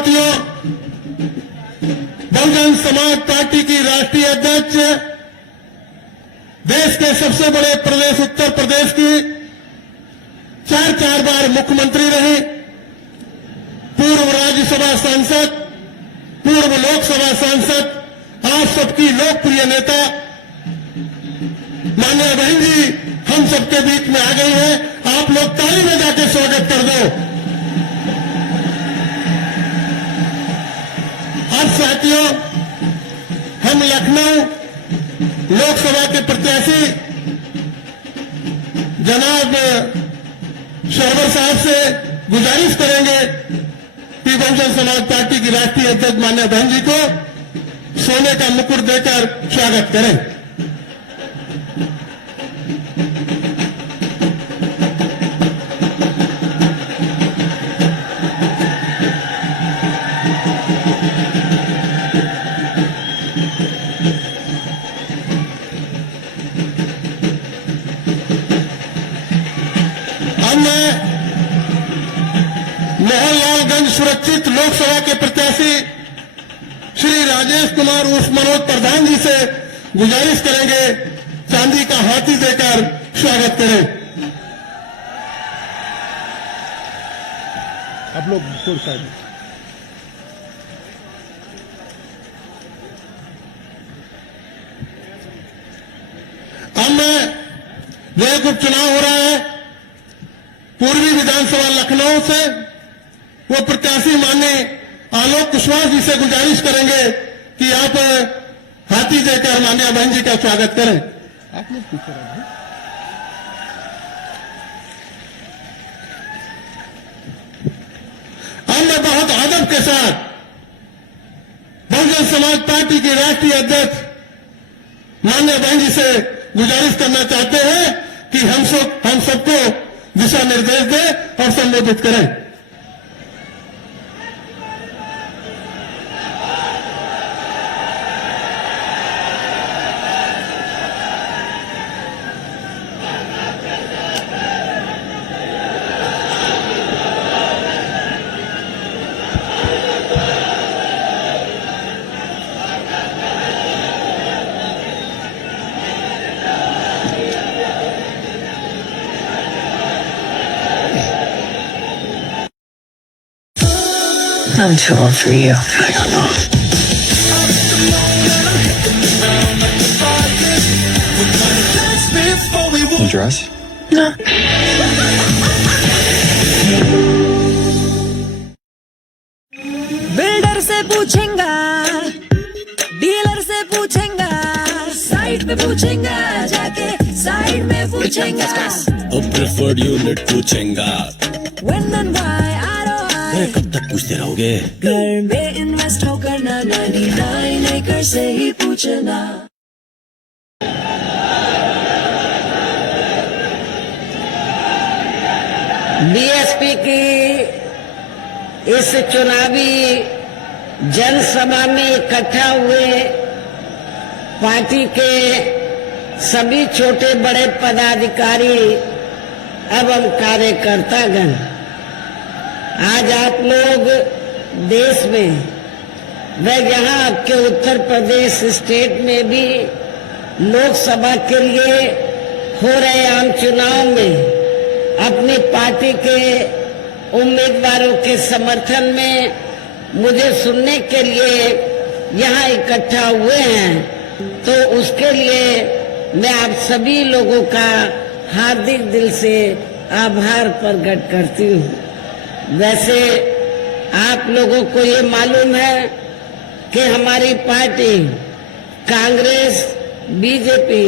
साथियों, बहुजन समाज पार्टी की राष्ट्रीय अध्यक्ष, देश के सबसे बड़े प्रदेश उत्तर प्रदेश की 4 बार मुख्यमंत्री रही, पूर्व राज्यसभा सांसद, पूर्व लोकसभा सांसद, आज सबकी लोकप्रिय नेता माननीय बहन जी हम सबके बीच में आ गई है। आप लोग ताली में जाके स्वागत कर दो। और साथियों, हम लखनऊ लोकसभा के प्रत्याशी जनाब शरवर साहब से गुजारिश करेंगे कि बहुजन समाज पार्टी की राष्ट्रीय अध्यक्ष माननीय बहन जी को सोने का मुकुट देकर स्वागत करें। मोहनलालगंज सुरक्षित लोकसभा के प्रत्याशी श्री राजेश कुमार उर्फ मनोज प्रधान जी से गुजारिश करेंगे चांदी का हाथी देकर स्वागत करें। आप लोग साइड हम जो एक उपचुनाव हो रहा है पूर्वी विधानसभा लखनऊ से, वो प्रत्याशी माननीय आलोक कुशवाहा जी से गुजारिश करेंगे कि आप हाथी देकर माननीय बहन जी का स्वागत करें। आप लोग पीछे रहिए। हमने बहुत अदब के साथ बहुजन समाज पार्टी की राष्ट्रीय अध्यक्ष माननीय बहन जी से गुजारिश करना चाहते हैं कि हम सबको दिशा निर्देश दें और संबोधित करें। I'm too old for you. I don't know. You dress? No. Builder से पूछेंगा, डीलर से पूछेंगा, साइड पे पूछेंगा, जाके साइड में पूछेंगा, प्रेफर्ड यूनिट पूछेंगा, when and why I don't अरे कब तक पूछते रहोगे? घर में इन्वेस्ट हो करना 99 एकड़ से ही पूछना। बीएसपी की इस चुनावी जनसभा में इकट्ठा हुए पार्टी के सभी छोटे बड़े पदाधिकारी एवं कार्यकर्तागण, आज आप लोग देश में व यहाँ आपके उत्तर प्रदेश स्टेट में भी लोकसभा के लिए हो रहे आम चुनाव में अपनी पार्टी के उम्मीदवारों के समर्थन में मुझे सुनने के लिए यहाँ इकट्ठा हुए हैं, तो उसके लिए मैं आप सभी लोगों का हार्दिक दिल से आभार प्रकट करती हूँ। वैसे आप लोगों को ये मालूम है कि हमारी पार्टी कांग्रेस, बीजेपी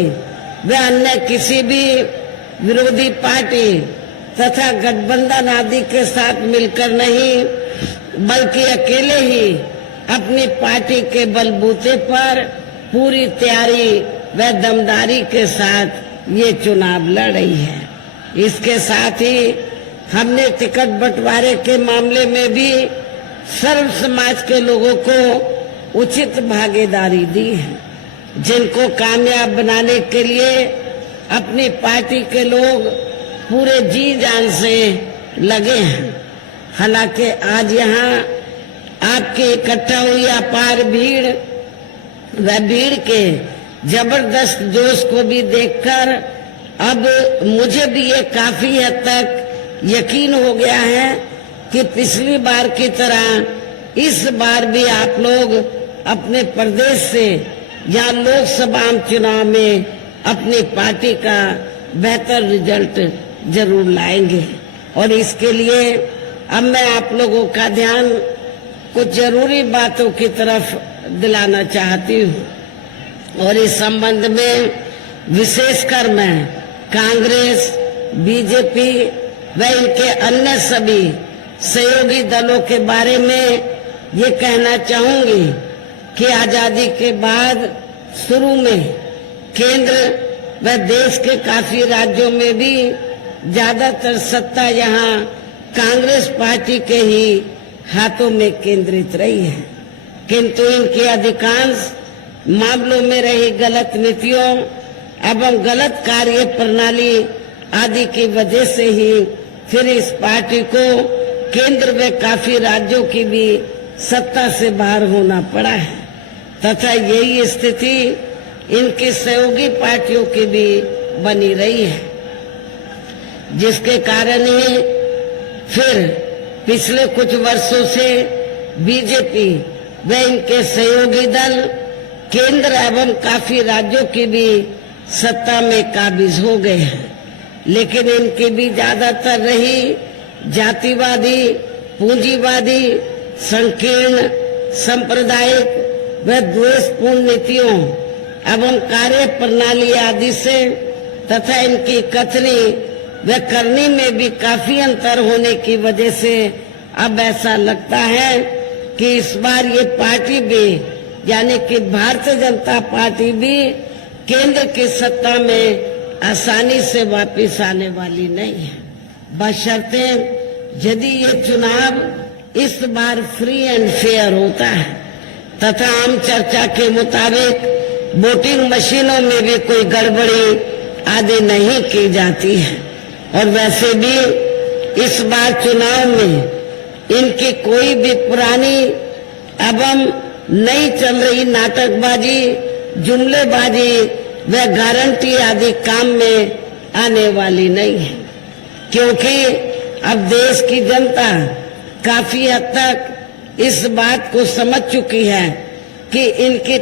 व अन्य किसी भी विरोधी पार्टी तथा गठबंधन आदि के साथ मिलकर नहीं, बल्कि अकेले ही अपनी पार्टी के बलबूते पर पूरी तैयारी व दमदारी के साथ ये चुनाव लड़ रही है। इसके साथ ही हमने टिकट बंटवारे के मामले में भी सर्व समाज के लोगों को उचित भागीदारी दी है, जिनको कामयाब बनाने के लिए अपनी पार्टी के लोग पूरे जी जान से लगे हैं। हालांकि आज यहाँ आपके इकट्ठा हुई अपार भीड़ व भीड़ के जबरदस्त जोश को भी देखकर अब मुझे भी ये काफी हद तक यकीन हो गया है कि पिछली बार की तरह इस बार भी आप लोग अपने प्रदेश से या लोकसभा चुनाव में अपनी पार्टी का बेहतर रिजल्ट जरूर लाएंगे। और इसके लिए अब मैं आप लोगों का ध्यान कुछ जरूरी बातों की तरफ दिलाना चाहती हूँ और इस संबंध में विशेषकर मैं कांग्रेस, बीजेपी व इनके अन्य सभी सहयोगी दलों के बारे में ये कहना चाहूंगी कि आजादी के बाद शुरू में केंद्र व देश के काफी राज्यों में भी ज्यादातर सत्ता यहाँ कांग्रेस पार्टी के ही हाथों में केंद्रित रही है, किंतु इनकी अधिकांश मामलों में रही गलत नीतियों एवं गलत कार्य प्रणाली आदि की वजह से ही फिर इस पार्टी को केंद्र में काफी राज्यों की भी सत्ता से बाहर होना पड़ा है तथा यही स्थिति इनकी सहयोगी पार्टियों की भी बनी रही है, जिसके कारण ही फिर पिछले कुछ वर्षों से बीजेपी व इनके सहयोगी दल केंद्र एवं काफी राज्यों की भी सत्ता में काबिज हो गए हैं, लेकिन इनकी भी ज्यादातर रही जातिवादी, पूंजीवादी, संकीर्ण, सांप्रदायिक व द्वेषपूर्ण नीतियों एवं कार्य प्रणाली आदि से तथा इनकी कथनी व करनी में भी काफी अंतर होने की वजह से अब ऐसा लगता है कि इस बार ये पार्टी भी यानी कि भारतीय जनता पार्टी भी केंद्र की सत्ता में आसानी से वापस आने वाली नहीं है, बशर्ते यदि ये चुनाव इस बार फ्री एंड फेयर होता है तथा आम चर्चा के मुताबिक वोटिंग मशीनों में भी कोई गड़बड़ी आदि नहीं की जाती है। और वैसे भी इस बार चुनाव में इनकी कोई भी पुरानी एवं नई चल रही नाटकबाजी, जुमलेबाजी व गारंटी आदि काम में आने वाली नहीं है, क्योंकि अब देश की जनता काफी हद तक इस बात को समझ चुकी है कि इनकी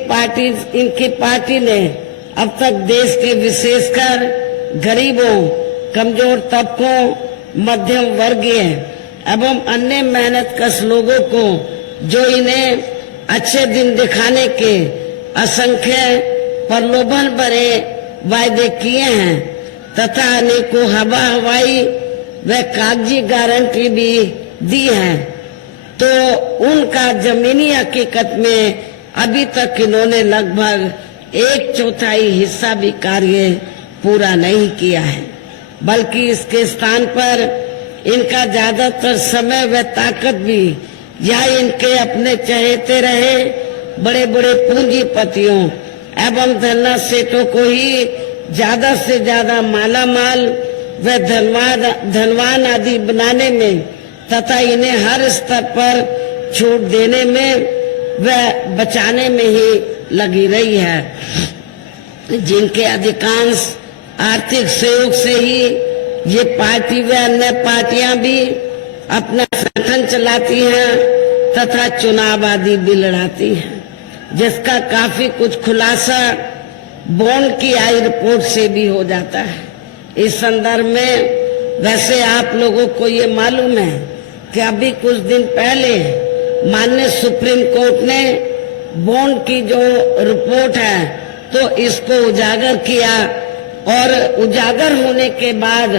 पार्टी ने अब तक देश के विशेषकर गरीबों, कमजोर तबकों, मध्यम वर्गीय एवं अन्य मेहनतकश लोगों को जो इन्हें अच्छे दिन दिखाने के असंख्य प्रलोभन भरे वायदे किए हैं तथा अनेकों हवाई व कागजी गारंटी भी दी है, तो उनका जमीनी हकीकत में अभी तक इन्होंने लगभग 1/4 हिस्सा भी कार्य पूरा नहीं किया है, बल्कि इसके स्थान पर इनका ज्यादातर समय व ताकत भी या इनके अपने चहेते रहे बड़े बड़े पूंजीपतियों एवं धनना सेठों को ही ज्यादा से ज्यादा मालामाल व धनवान आदि बनाने में तथा इन्हें हर स्तर पर छूट देने में व बचाने में ही लगी रही है, जिनके अधिकांश आर्थिक सहयोग से ही ये पार्टी व अन्य पार्टियां भी अपना संगठन चलाती हैं तथा चुनाव आदि भी लड़ाती हैं, जिसका काफी कुछ खुलासा बॉन्ड की आई रिपोर्ट से भी हो जाता है। इस संदर्भ में वैसे आप लोगों को ये मालूम है कि अभी कुछ दिन पहले माननीय सुप्रीम कोर्ट ने बॉन्ड की जो रिपोर्ट है तो इसको उजागर किया और उजागर होने के बाद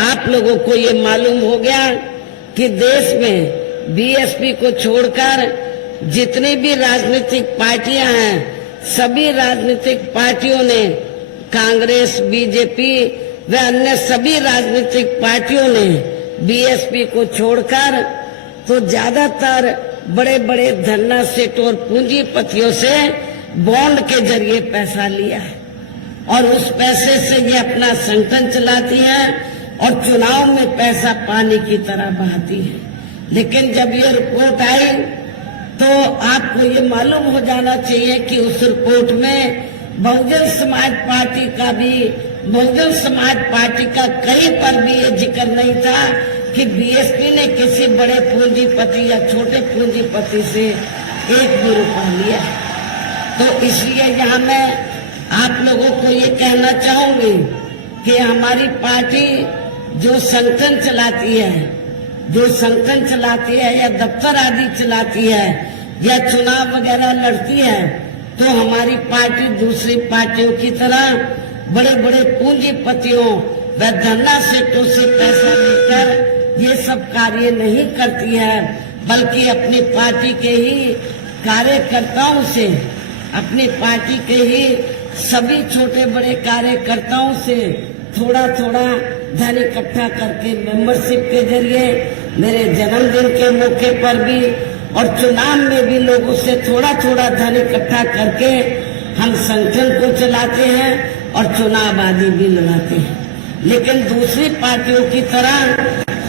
आप लोगों को ये मालूम हो गया कि देश में बीएसपी को छोड़कर जितनी भी राजनीतिक पार्टियां हैं सभी राजनीतिक पार्टियों ने, कांग्रेस, बीजेपी व अन्य सभी राजनीतिक पार्टियों ने बीएसपी को छोड़कर तो ज्यादातर बड़े बड़े धन्ना सेठ और पूंजीपतियों से बॉन्ड के जरिए पैसा लिया है और उस पैसे से ये अपना संगठन चलाती है और चुनाव में पैसा पानी की तरह बहाती है। लेकिन जब ये रिपोर्ट आई तो आपको ये मालूम हो जाना चाहिए कि उस रिपोर्ट में बहुजन समाज पार्टी का कहीं पर भी ये जिक्र नहीं था कि बीएसपी ने किसी बड़े पूंजीपति या छोटे पूंजीपति से एक भी रुपया लिया। तो इसलिए यहाँ मैं आप लोगों को ये कहना चाहूंगी कि हमारी पार्टी जो संगठन चलाती है या दफ्तर आदि चलाती है या चुनाव वगैरह लड़ती है, तो हमारी पार्टी दूसरी पार्टियों की तरह बड़े बड़े पूंजीपतियों व धन्ना सेठों से पैसा लेकर ये सब कार्य नहीं करती है, बल्कि अपनी पार्टी के ही कार्यकर्ताओं से, अपनी पार्टी के ही सभी छोटे बड़े कार्यकर्ताओं से थोड़ा थोड़ा धन इकट्ठा करके मेंबरशिप के जरिए, मेरे जन्मदिन के मौके पर भी और चुनाव में भी लोगों से थोड़ा थोड़ा धन इकट्ठा करके हम संगठन को चलाते हैं और चुनाव आदि भी लड़ाते हैं। लेकिन दूसरी पार्टियों की तरह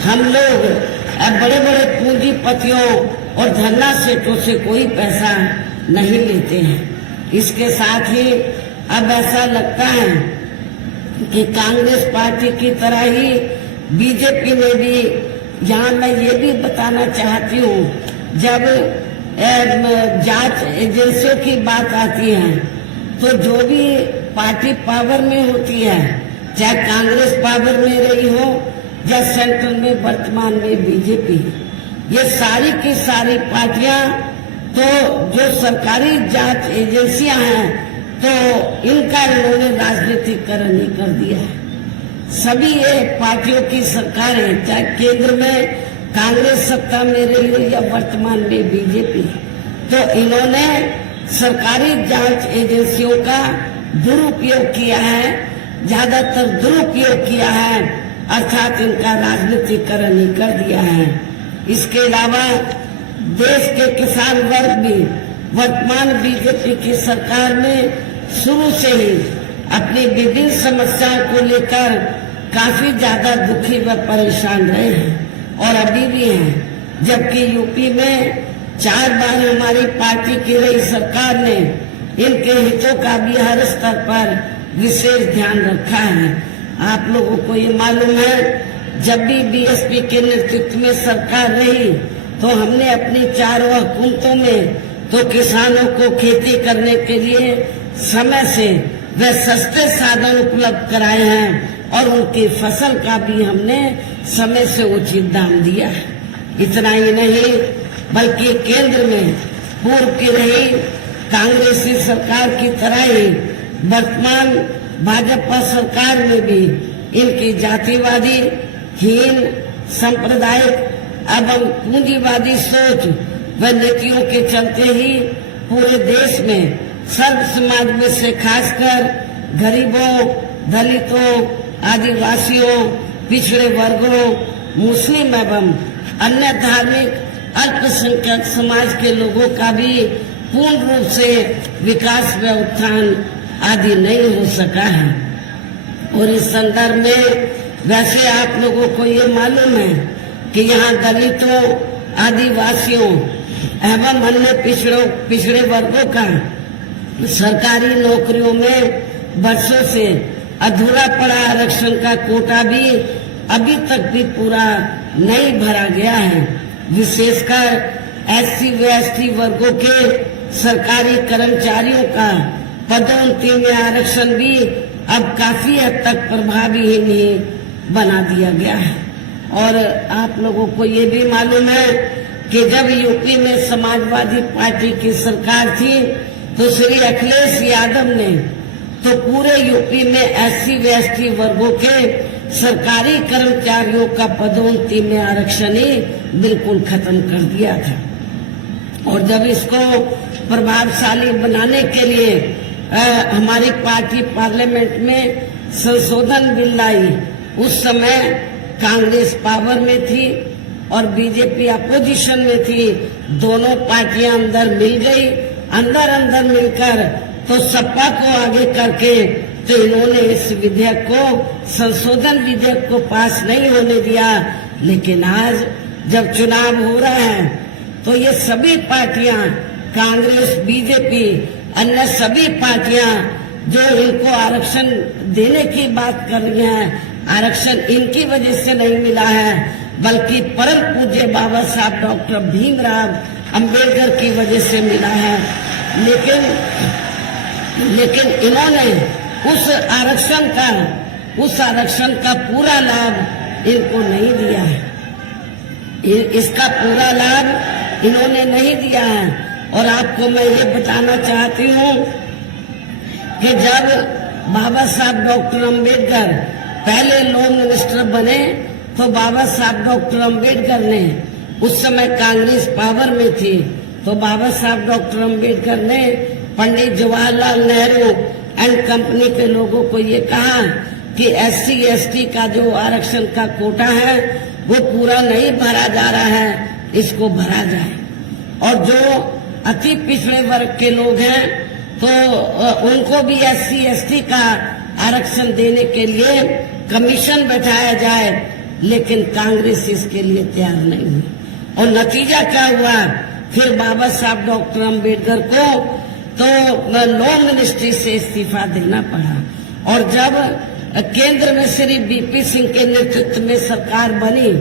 हम लोग बड़े बड़े पूंजीपतियों और धन्ना सेठों से कोई पैसा नहीं लेते हैं। इसके साथ ही अब ऐसा लगता है कि कांग्रेस पार्टी की तरह ही बीजेपी ने भी, यहाँ मैं ये भी बताना चाहती हूँ, जब जांच एजेंसियों की बात आती है तो जो भी पार्टी पावर में होती है, चाहे कांग्रेस पावर में रही हो या सेंट्रल में वर्तमान में बीजेपी, ये सारी की सारी पार्टियां, तो जो सरकारी जांच एजेंसियां हैं तो इनका इन्होंने राजनीतिकरण ही कर दिया है। सभी ये पार्टियों की सरकारें, चाहे केंद्र में कांग्रेस सत्ता में रही हो या वर्तमान में बीजेपी, तो इन्होंने सरकारी जांच एजेंसियों का दुरुपयोग किया है, ज्यादातर दुरुपयोग किया है, अर्थात इनका राजनीतिकरण ही कर दिया है। इसके अलावा देश के किसान वर्ग भी वर्तमान बीजेपी की सरकार में शुरू से ही अपनी विभिन्न समस्याओं को लेकर काफी ज्यादा दुखी व परेशान रहे हैं और अभी भी हैं। जबकि यूपी में 4 बार हमारी पार्टी की रही सरकार ने इनके हितों का भी हर स्तर पर विशेष ध्यान रखा है। आप लोगों को ये मालूम है, जब भी बीएसपी के नेतृत्व में सरकार रही तो हमने अपनी 4 हुकूमतों में तो किसानों को खेती करने के लिए समय से वे सस्ते साधन उपलब्ध कराए हैं और उनकी फसल का भी हमने समय से उचित दाम दिया है। इतना ही नहीं, बल्कि केंद्र में पूर्व की रही कांग्रेसी सरकार की तरह ही वर्तमान भाजपा सरकार में भी इनकी जातिवादी, हीन, सांप्रदायिक एवं पूंजीवादी सोच व नीतियों के चलते ही पूरे देश में सर्व समाज में से खासकर गरीबों, दलितों, आदिवासियों, पिछड़े वर्गों, मुस्लिम एवं अन्य धार्मिक अल्पसंख्यक समाज के लोगों का भी पूर्ण रूप से विकास व उत्थान आदि नहीं हो सका है। और इस संदर्भ में वैसे आप लोगों को ये मालूम है कि यहाँ दलितों, आदिवासियों एवं अन्य पिछड़े वर्गों का सरकारी नौकरियों में वर्षों से अधूरा पड़ा आरक्षण का कोटा भी अभी तक भी पूरा नहीं भरा गया है। विशेषकर एससी व एसटी वर्गों के सरकारी कर्मचारियों का पदोन्नति में आरक्षण भी अब काफी हद तक प्रभावी ही नहीं बना दिया गया है। और आप लोगों को ये भी मालूम है कि जब यूपी में समाजवादी पार्टी की सरकार थी तो श्री अखिलेश यादव ने तो पूरे यूपी में एससी व एसटी वर्गों के सरकारी कर्मचारियों का पदोन्नति में आरक्षण ही बिल्कुल खत्म कर दिया था। और जब इसको प्रभावशाली बनाने के लिए हमारी पार्टी पार्लियामेंट में संशोधन बिल लाई, उस समय कांग्रेस पावर में थी और बीजेपी अपोजिशन में थी। दोनों पार्टियां अंदर मिल गई, अंदर मिलकर तो सपा को आगे करके तो इन्होंने इस विधेयक को, संशोधन विधेयक को पास नहीं होने दिया। लेकिन आज जब चुनाव हो रहा है तो ये सभी पार्टियां, कांग्रेस, बीजेपी, अन्य सभी पार्टियां जो इनको आरक्षण देने की बात कर रही हैं, आरक्षण इनकी वजह से नहीं मिला है, बल्कि परम पूज्य बाबा साहब डॉक्टर भीमराव अंबेडकर की वजह से मिला है। लेकिन इन्होंने उस आरक्षण का पूरा लाभ इनको नहीं दिया है। इसका पूरा लाभ इन्होंने नहीं दिया है। और आपको मैं ये बताना चाहती हूँ कि जब बाबा साहब डॉक्टर अंबेडकर पहले लॉ मिनिस्टर बने तो बाबा साहब डॉक्टर अंबेडकर ने, उस समय कांग्रेस पावर में थी, तो बाबा साहब डॉक्टर अंबेडकर ने पंडित जवाहरलाल नेहरू एंड कंपनी के लोगों को ये कहा कि SC/ST का जो आरक्षण का कोटा है वो पूरा नहीं भरा जा रहा है, इसको भरा जाए। और जो अति पिछड़े वर्ग के लोग हैं तो उनको भी SC/ST का आरक्षण देने के लिए कमीशन बैठाया जाए, लेकिन कांग्रेस इसके लिए तैयार नहीं हुई। और नतीजा क्या हुआ, फिर बाबा साहब डॉक्टर अंबेडकर को तो लॉ मिनिस्ट्री से इस्तीफा देना पड़ा। और जब केंद्र में श्री BP सिंह के नेतृत्व में सरकार बनी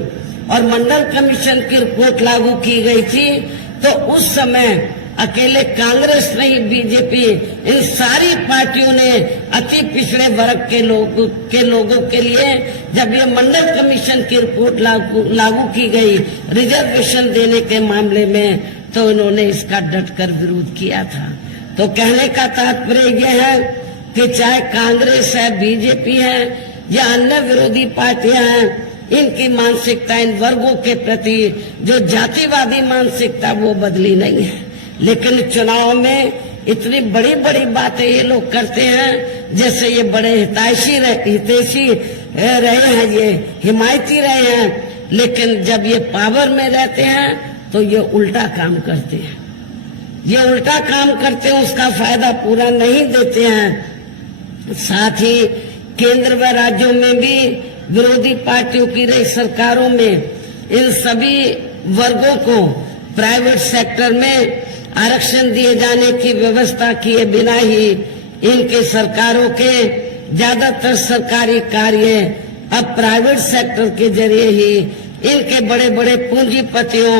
और मंडल कमीशन की रिपोर्ट लागू की गई थी, तो उस समय अकेले कांग्रेस नहीं, बीजेपी, इन सारी पार्टियों ने अति पिछड़े वर्ग के लोगों के लिए जब ये मंडल कमीशन की रिपोर्ट लागू की गई रिजर्वेशन देने के मामले में, तो इन्होंने इसका डटकर विरोध किया था। तो कहने का तात्पर्य यह है कि चाहे कांग्रेस है, बीजेपी है या अन्य विरोधी पार्टियां हैं, इनकी मानसिकता इन वर्गों के प्रति जो जातिवादी मानसिकता वो बदली नहीं है। लेकिन चुनाव में इतनी बड़ी बड़ी बातें ये लोग करते हैं जैसे ये बड़े हितैषी रहे हैं, ये हिमायती रहे हैं, लेकिन जब ये पावर में रहते हैं तो ये उल्टा काम करते हैं। ये उल्टा काम करते हैं, उसका फायदा पूरा नहीं देते हैं। साथ ही केंद्र व राज्यों में भी विरोधी पार्टियों की रही सरकारों में इन सभी वर्गों को प्राइवेट सेक्टर में आरक्षण दिए जाने की व्यवस्था किए बिना ही इनके सरकारों के ज्यादातर सरकारी कार्य अब प्राइवेट सेक्टर के जरिए ही इनके बड़े बड़े पूंजीपतियों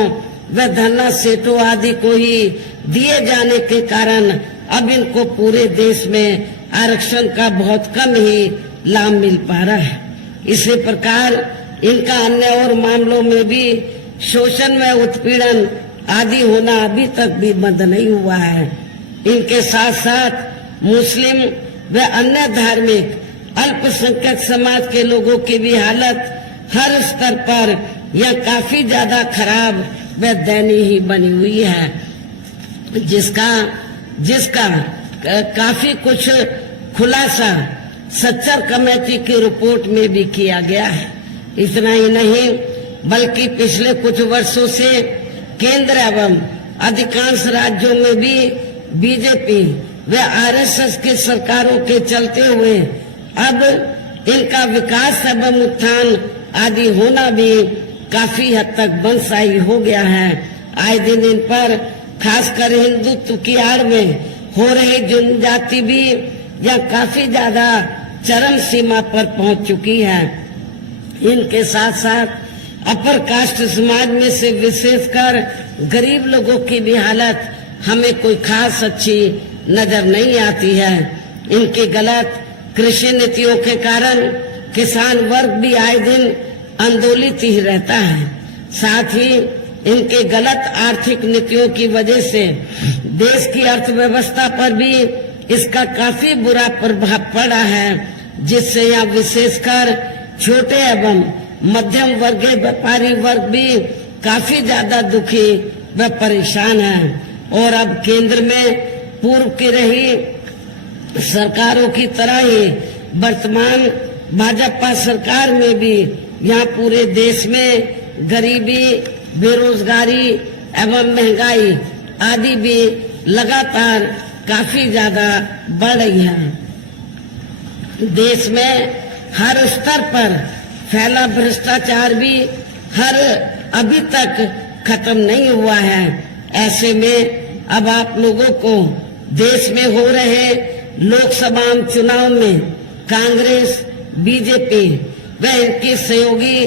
व धन्ना सेठों आदि को ही दिए जाने के कारण अब इनको पूरे देश में आरक्षण का बहुत कम ही लाभ मिल पा रहा है। इसी प्रकार इनका अन्य और मामलों में भी शोषण व उत्पीड़न आदि होना अभी तक भी बंद नहीं हुआ है। इनके साथ साथ मुस्लिम व अन्य धार्मिक अल्पसंख्यक समाज के लोगों की भी हालत हर स्तर पर यह काफी ज्यादा खराब व दयनीय ही बनी हुई है, जिसका काफी कुछ खुलासा सच्चर कमेटी की रिपोर्ट में भी किया गया है। इतना ही नहीं बल्कि पिछले कुछ वर्षों से केंद्र एवं अधिकांश राज्यों में भी बीजेपी व RSS की सरकारों के चलते हुए अब इनका विकास एवं उत्थान आदि होना भी काफी हद तक बंदशाही हो गया है। आए दिन इन पर खासकर हिंदुत्व की आड़ में हो रही जनजाति भी यह काफी ज्यादा चरम सीमा पर पहुंच चुकी है। इनके साथ साथ अपर कास्ट समाज में से विशेषकर गरीब लोगों की भी हालत हमें कोई खास अच्छी नजर नहीं आती है। इनकी गलत कृषि नीतियों के कारण किसान वर्ग भी आए दिन आंदोलित ही रहता है। साथ ही इनके गलत आर्थिक नीतियों की वजह से देश की अर्थव्यवस्था पर भी इसका काफी बुरा प्रभाव पड़ा है, जिससे यह विशेषकर छोटे एवं मध्यम वर्गीय व्यापारी वर्ग भी काफी ज्यादा दुखी व परेशान है। और अब केंद्र में पूर्व की रही सरकारों की तरह ही वर्तमान भाजपा सरकार में भी यहाँ पूरे देश में गरीबी, बेरोजगारी एवं महंगाई आदि भी लगातार काफी ज्यादा बढ़ रही है। देश में हर स्तर पर फैला भ्रष्टाचार भी हर अभी तक खत्म नहीं हुआ है। ऐसे में अब आप लोगों को देश में हो रहे लोकसभा चुनाव में कांग्रेस, बीजेपी व इनकी सहयोगी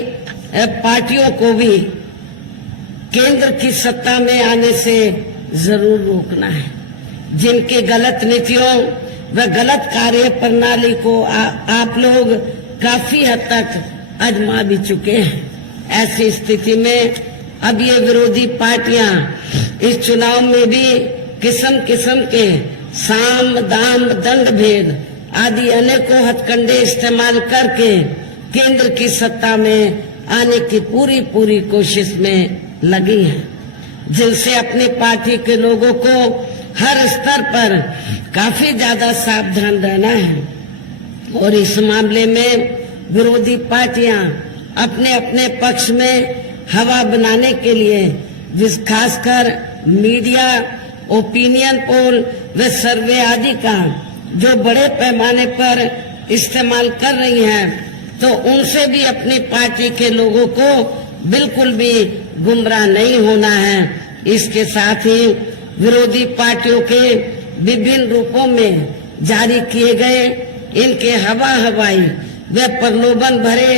पार्टियों को भी केंद्र की सत्ता में आने से जरूर रोकना है। जिनके गलत नीतियों व गलत कार्य प्रणाली को आप लोग काफी हद तक आजमा भी चुके हैं। ऐसी स्थिति में अब ये विरोधी पार्टियां इस चुनाव में भी किस्म किस्म के साम, दाम, दंड भेद आदि अनेकों हथकंडे इस्तेमाल करके केंद्र की सत्ता में आने की पूरी कोशिश में लगी हैं, जिनसे अपनी पार्टी के लोगों को हर स्तर पर काफी ज्यादा सावधान रहना है। और इस मामले में विरोधी पार्टियां अपने अपने पक्ष में हवा बनाने के लिए खासकर मीडिया, ओपिनियन पोल व सर्वे आदि का जो बड़े पैमाने पर इस्तेमाल कर रही हैं, तो उनसे भी अपनी पार्टी के लोगों को बिल्कुल भी गुमराह नहीं होना है। इसके साथ ही विरोधी पार्टियों के विभिन्न रूपों में जारी किए गए इनके हवाई व प्रलोभन भरे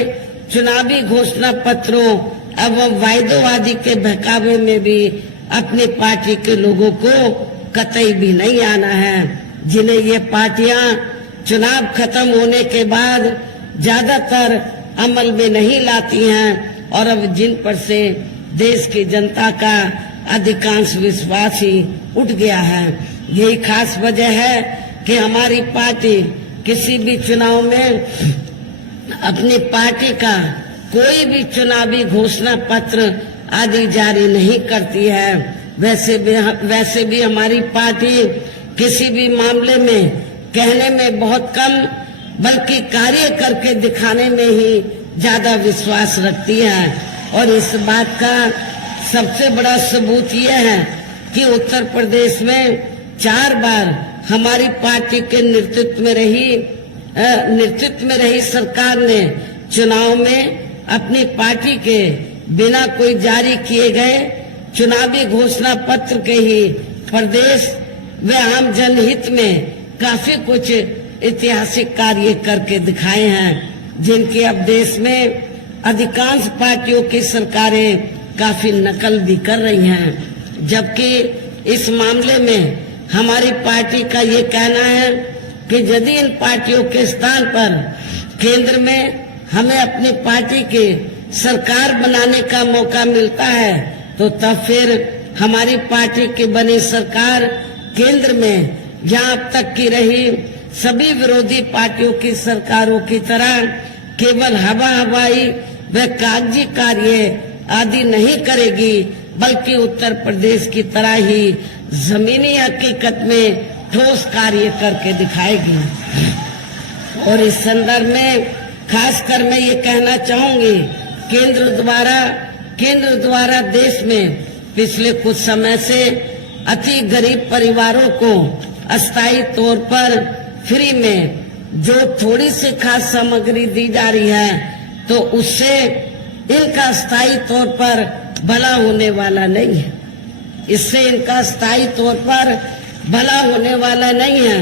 चुनावी घोषणा पत्रों एवं वायदों आदि के बहकावे में भी अपनी पार्टी के लोगों को कतई भी नहीं आना है, जिन्हें ये पार्टियां चुनाव खत्म होने के बाद ज्यादातर अमल में नहीं लाती हैं और अब जिन पर से देश की जनता का अधिकांश विश्वास ही उठ गया है। यही खास वजह है कि हमारी पार्टी किसी भी चुनाव में अपनी पार्टी का कोई भी चुनावी घोषणा पत्र आदि जारी नहीं करती है। वैसे भी हमारी पार्टी किसी भी मामले में कहने में बहुत कम बल्कि कार्य करके दिखाने में ही ज्यादा विश्वास रखती है। और इस बात का सबसे बड़ा सबूत यह है कि उत्तर प्रदेश में 4 बार हमारी पार्टी के नेतृत्व में रही सरकार ने चुनाव में अपनी पार्टी के बिना कोई जारी किए गए चुनावी घोषणा पत्र के ही प्रदेश व आम जनहित में काफी कुछ ऐतिहासिक कार्य करके दिखाए हैं, जिनकी अब देश में अधिकांश पार्टियों की सरकारें काफी नकल भी कर रही हैं। जबकि इस मामले में हमारी पार्टी का ये कहना है कि यदि इन पार्टियों के स्थान पर केंद्र में हमें अपनी पार्टी के सरकार बनाने का मौका मिलता है, तो तब फिर हमारी पार्टी की बनी सरकार केंद्र में जहां अब तक की रही सभी विरोधी पार्टियों की सरकारों की तरह केवल हवाई व कागजी कार्य आदि नहीं करेगी, बल्कि उत्तर प्रदेश की तरह ही जमीनी हकीकत में ठोस कार्य करके दिखाएगी। और इस संदर्भ में खासकर मैं ये कहना चाहूंगी, केंद्र द्वारा देश में पिछले कुछ समय से अति गरीब परिवारों को अस्थायी तौर पर फ्री में जो थोड़ी सी खाद्य सामग्री दी जा रही है, तो उससे इनका स्थायी तौर पर भला होने वाला नहीं है। इससे इनका स्थायी तौर पर भला होने वाला नहीं है।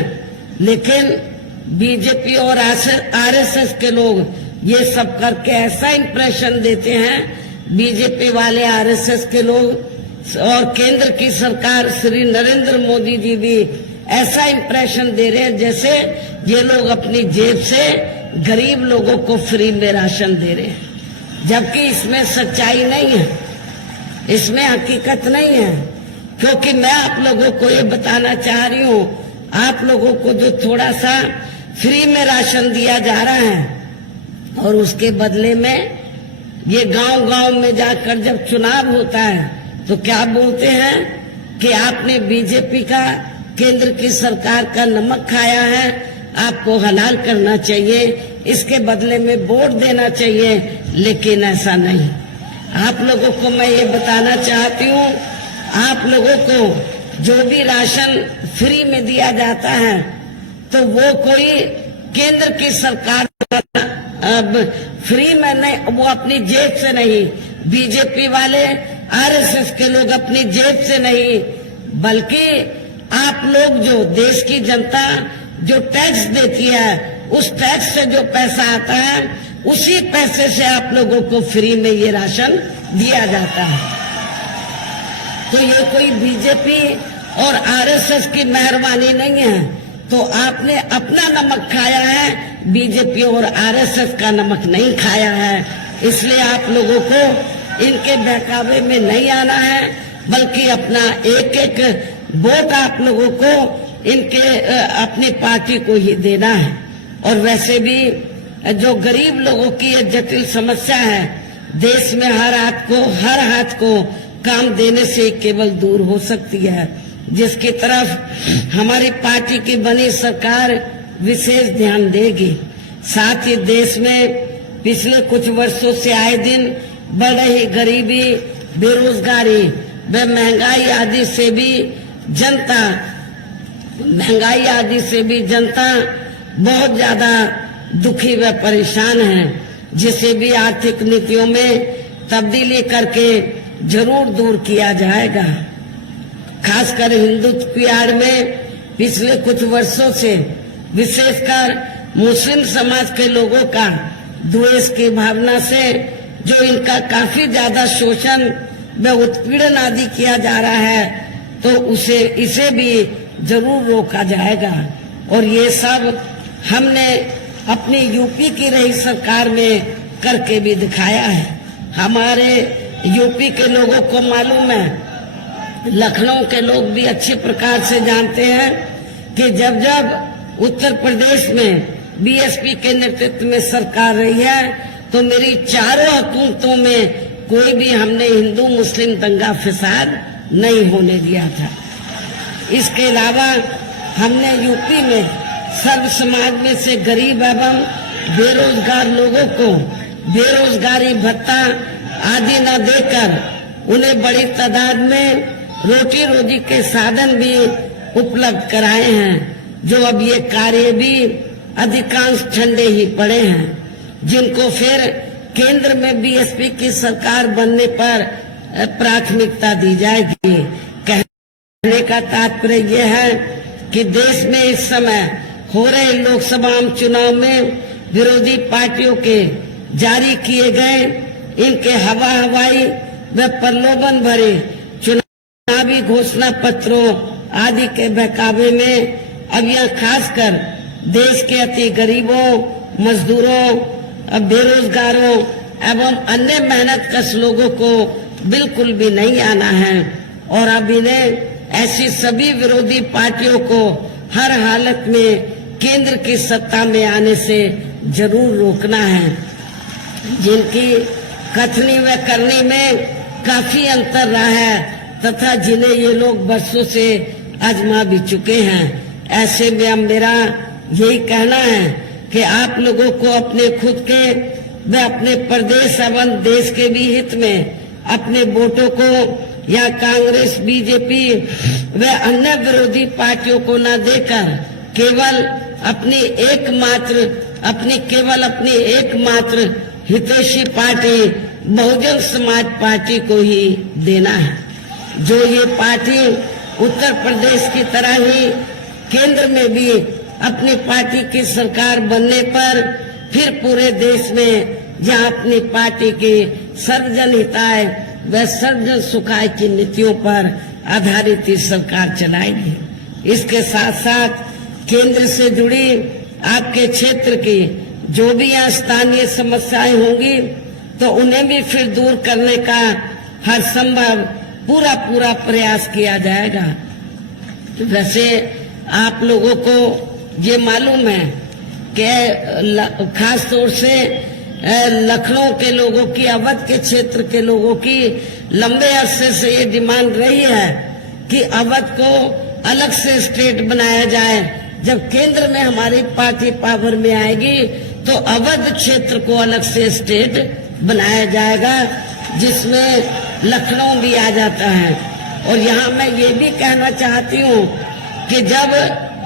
लेकिन बीजेपी और आरएसएस के लोग ये सब करके ऐसा इंप्रेशन देते हैं, बीजेपी वाले, आरएसएस के लोग और केंद्र की सरकार श्री नरेंद्र मोदी जी भी ऐसा इंप्रेशन दे रहे हैं जैसे ये लोग अपनी जेब से गरीब लोगों को फ्री में राशन दे रहे हैं, जबकि इसमें सच्चाई नहीं है, इसमें हकीकत नहीं है। क्योंकि मैं आप लोगों को ये बताना चाह रही हूँ, आप लोगों को जो थोड़ा सा फ्री में राशन दिया जा रहा है और उसके बदले में ये गांव में जाकर जब चुनाव होता है तो क्या बोलते हैं कि आपने बीजेपी का, केंद्र की सरकार का नमक खाया है, आपको हलाल करना चाहिए, इसके बदले में वोट देना चाहिए। लेकिन ऐसा नहीं। आप लोगों को मैं ये बताना चाहती हूँ, आप लोगों को जो भी राशन फ्री में दिया जाता है तो वो कोई केंद्र की सरकार अब फ्री में नहीं, वो अपनी जेब से नहीं, बीजेपी वाले आरएसएस के लोग अपनी जेब से नहीं, बल्कि आप लोग जो देश की जनता जो टैक्स देती है, उस टैक्स से जो पैसा आता है, उसी पैसे से आप लोगों को फ्री में ये राशन दिया जाता है। तो ये कोई बीजेपी और आरएसएस की मेहरबानी नहीं है, तो आपने अपना नमक खाया है, बीजेपी और आरएसएस का नमक नहीं खाया है। इसलिए आप लोगों को इनके बहकावे में नहीं आना है, बल्कि अपना एक एक वोट आप लोगों को इनके अपनी पार्टी को ही देना है। और वैसे भी जो गरीब लोगों की ये जटिल समस्या है, देश में हर हाथ को काम देने से केवल दूर हो सकती है, जिसकी तरफ हमारी पार्टी की बनी सरकार विशेष ध्यान देगी। साथ ही देश में पिछले कुछ वर्षों से आए दिन बढ़ रही गरीबी, बेरोजगारी व महंगाई आदि से भी जनता बहुत ज्यादा दुखी व परेशान है, जिसे भी आर्थिक नीतियों में तब्दीली करके जरूर दूर किया जाएगा। खासकर हिंदुत्व की आड़ में पिछले कुछ वर्षों से विशेषकर मुस्लिम समाज के लोगों का द्वेष की भावना से जो इनका काफी ज्यादा शोषण व उत्पीड़न आदि किया जा रहा है, तो इसे भी जरूर रोका जाएगा। और ये सब हमने अपनी यूपी की रही सरकार में करके भी दिखाया है। हमारे यूपी के लोगों को मालूम है, लखनऊ के लोग भी अच्छी प्रकार से जानते हैं कि जब जब उत्तर प्रदेश में बीएसपी के नेतृत्व में सरकार रही है, तो मेरी चारों हुकूमतों में कोई भी हमने हिंदू मुस्लिम दंगा फसाद नहीं होने दिया था। इसके अलावा हमने यूपी में सर्व समाज में से गरीब एवं बेरोजगार लोगों को बेरोजगारी भत्ता आदि न देकर उन्हें बड़ी तादाद में रोटी रोजी के साधन भी उपलब्ध कराए हैं, जो अब ये कार्य भी अधिकांश ठंडे ही पड़े हैं, जिनको फिर केंद्र में बीएसपी की सरकार बनने पर प्राथमिकता दी जाएगी। कहने का तात्पर्य यह है कि देश में इस समय हो रहे लोकसभा चुनाव में विरोधी पार्टियों के जारी किए गए इनके हवाई व प्रलोभन भरे चुनावी घोषणा पत्रों आदि के बहकावे में अब यह खासकर देश के अति गरीबों, मजदूरों, बेरोजगारों एवं अन्य मेहनतकश लोगों को बिल्कुल भी नहीं आना है। और अब इन्हें ऐसी सभी विरोधी पार्टियों को हर हालत में केंद्र की सत्ता में आने से जरूर रोकना है, जिनकी कथनी व करनी में काफी अंतर रहा है तथा जिन्हें ये लोग बरसों से आजमा भी चुके हैं। ऐसे में अब मेरा यही कहना है कि आप लोगों को अपने खुद के व अपने प्रदेश एवं देश के भी हित में अपने वोटों को या कांग्रेस, बीजेपी व अन्य विरोधी पार्टियों को न देकर केवल अपनी एकमात्र हितैषी पार्टी बहुजन समाज पार्टी को ही देना है, जो ये पार्टी उत्तर प्रदेश की तरह ही केंद्र में भी अपनी पार्टी की सरकार बनने पर फिर पूरे देश में जहां अपनी पार्टी की सर्वजन हिताय व सर्वजन सुखाय की नीतियों पर आधारित ही सरकार चलाएगी। इसके साथ साथ केंद्र से जुड़ी आपके क्षेत्र की जो भी यहाँ स्थानीय समस्याएं होंगी, तो उन्हें भी फिर दूर करने का हर संभव पूरा प्रयास किया जाएगा। वैसे आप लोगों को ये मालूम है कि खास तौर से लखनऊ के लोगों की, अवध के क्षेत्र के लोगों की लंबे अरसे से ये डिमांड रही है कि अवध को अलग से स्टेट बनाया जाए। जब केंद्र में हमारी पार्टी पावर में आएगी तो अवध क्षेत्र को अलग से स्टेट बनाया जाएगा, जिसमें लखनऊ भी आ जाता है। और यहाँ मैं ये भी कहना चाहती हूँ कि जब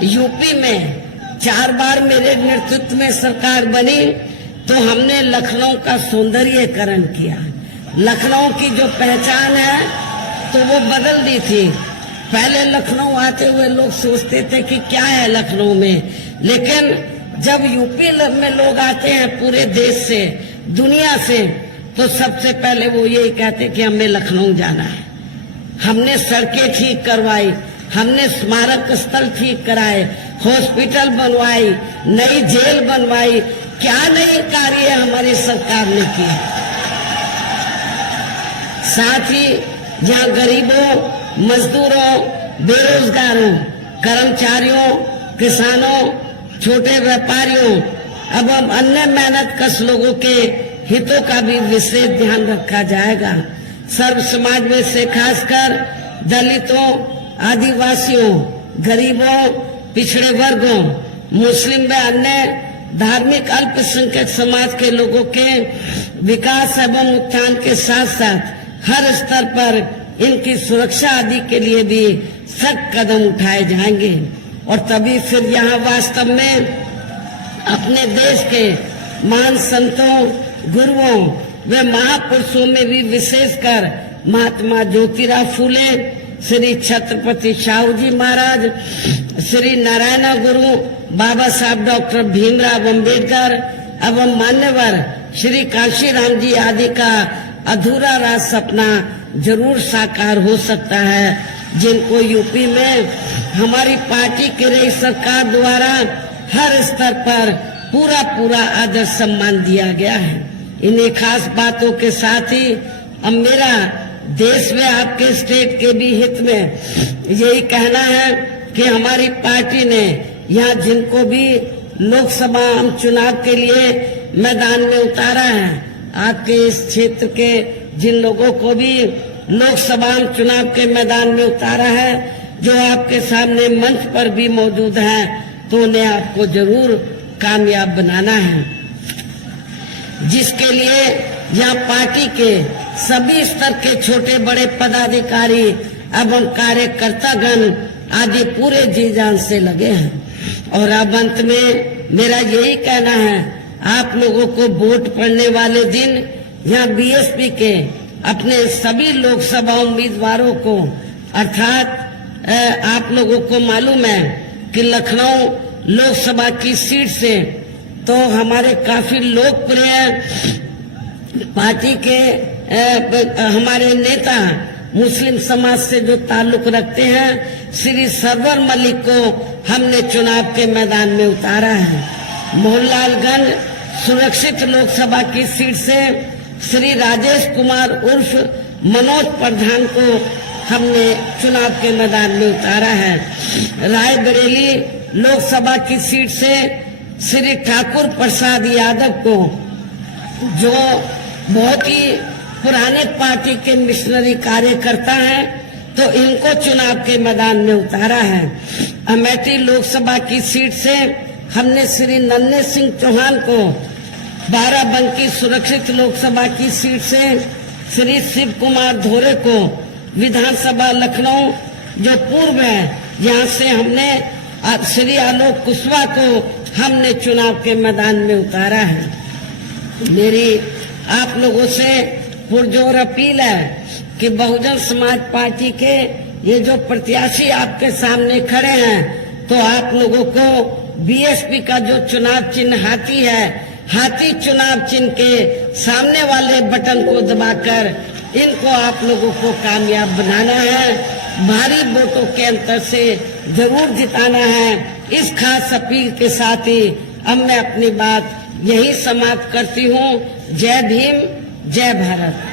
यूपी में 4 बार मेरे नेतृत्व में सरकार बनी तो हमने लखनऊ का सौंदर्यीकरण किया। लखनऊ की जो पहचान है तो वो बदल दी थी। पहले लखनऊ आते हुए लोग सोचते थे कि क्या है लखनऊ में, लेकिन जब यूपी में लोग आते हैं पूरे देश से, दुनिया से, तो सबसे पहले वो यही कहते कि हमें लखनऊ जाना है। हमने सड़कें ठीक करवाई, हमने स्मारक स्थल ठीक कराए, हॉस्पिटल बनवाई, नई जेल बनवाई, क्या नई कार्य हमारी सरकार ने किए। साथ ही जहाँ गरीबों, मजदूरों, बेरोजगारों, कर्मचारियों, किसानों, छोटे व्यापारियों एवं अन्य मेहनतकश लोगों के हितों का भी विशेष ध्यान रखा जाएगा। सर्व समाज में से खासकर दलितों, आदिवासियों, गरीबों, पिछड़े वर्गों, मुस्लिम व अन्य धार्मिक अल्पसंख्यक समाज के लोगों के विकास एवं उत्थान के साथ साथ हर स्तर पर इनकी सुरक्षा आदि के लिए भी सख्त कदम उठाए जाएंगे। और तभी फिर यहाँ वास्तव में अपने देश के महान संतों, गुरुओं व महापुरुषों में भी विशेषकर महात्मा ज्योतिराव फूले, श्री छत्रपति शाहू जी महाराज, श्री नारायण गुरु, बाबा साहब डॉक्टर भीमराव अंबेडकर एवं मान्यवर श्री कांशीराम जी आदि का अधूरा राज सपना जरूर साकार हो सकता है, जिनको यूपी में हमारी पार्टी की रही सरकार द्वारा हर स्तर पर पूरा आदर सम्मान दिया गया है। इन्हीं खास बातों के साथ ही अब मेरा देश में आपके स्टेट के भी हित में यही कहना है कि हमारी पार्टी ने यहाँ जिनको भी लोकसभा चुनाव के लिए मैदान में उतारा है, आपके इस क्षेत्र के जिन लोगों को भी लोकसभा चुनाव के मैदान में उतारा है, जो आपके सामने मंच पर भी मौजूद हैं, तो उन्हें आपको जरूर कामयाब बनाना है, जिसके लिए यहाँ पार्टी के सभी स्तर के छोटे बड़े पदाधिकारी एवं कार्यकर्तागण आदि पूरे जी जान से लगे हैं। और अब अंत में मेरा यही कहना है, आप लोगों को वोट पड़ने वाले दिन यहाँ बीएसपी के अपने सभी लोकसभा उम्मीदवारों को, अर्थात आप लोगों को मालूम है कि लखनऊ लोकसभा की सीट से तो हमारे काफी लोकप्रिय पार्टी के हमारे नेता मुस्लिम समाज से जो ताल्लुक रखते हैं, श्री सरवर मलिक को हमने चुनाव के मैदान में उतारा है। मोहनलालगंज सुरक्षित लोकसभा की सीट से श्री राजेश कुमार उर्फ मनोज प्रधान को हमने चुनाव के मैदान में उतारा है। रायबरेली लोकसभा की सीट से श्री ठाकुर प्रसाद यादव को, जो बहुत ही पुराने पार्टी के मिशनरी कार्यकर्ता हैं, तो इनको चुनाव के मैदान में उतारा है। अमेठी लोकसभा की सीट से हमने श्री नन्हे सिंह चौहान को, बाराबंकी सुरक्षित लोकसभा की सीट से श्री शिव कुमार धोरे को, विधानसभा लखनऊ जो पूर्व है यहाँ से हमने श्री आलोक कुशवाहा को हमने चुनाव के मैदान में उतारा है। मेरी आप लोगों से पुरजोर अपील है कि बहुजन समाज पार्टी के ये जो प्रत्याशी आपके सामने खड़े हैं, तो आप लोगों को बीएसपी का जो चुनाव चिन्ह हाथी है, हाथी चुनाव चिन्ह के सामने वाले बटन को दबाकर इनको आप लोगों को कामयाब बनाना है, भारी वोटों के अंतर से जरूर जिताना है। इस खास अपील के साथ ही अब मैं अपनी बात यही समाप्त करती हूँ। जय भीम, जय भारत।